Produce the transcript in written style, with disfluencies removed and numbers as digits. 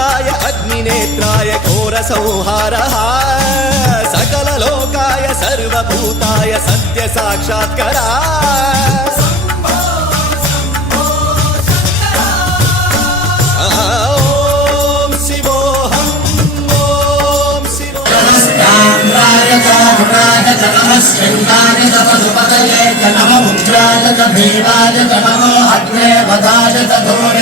रुद्राय अग्निनेत्राय घोरसंहारः सकललोकाय सर्वभूताय सत्यसाक्षात्करा ॐ शिवोऽहं ॐ शिवोऽहं नमः शृङ्गाय तपसुपतये नमः उग्राय च भीमाय च नमो अग्ने वदाय च घोरे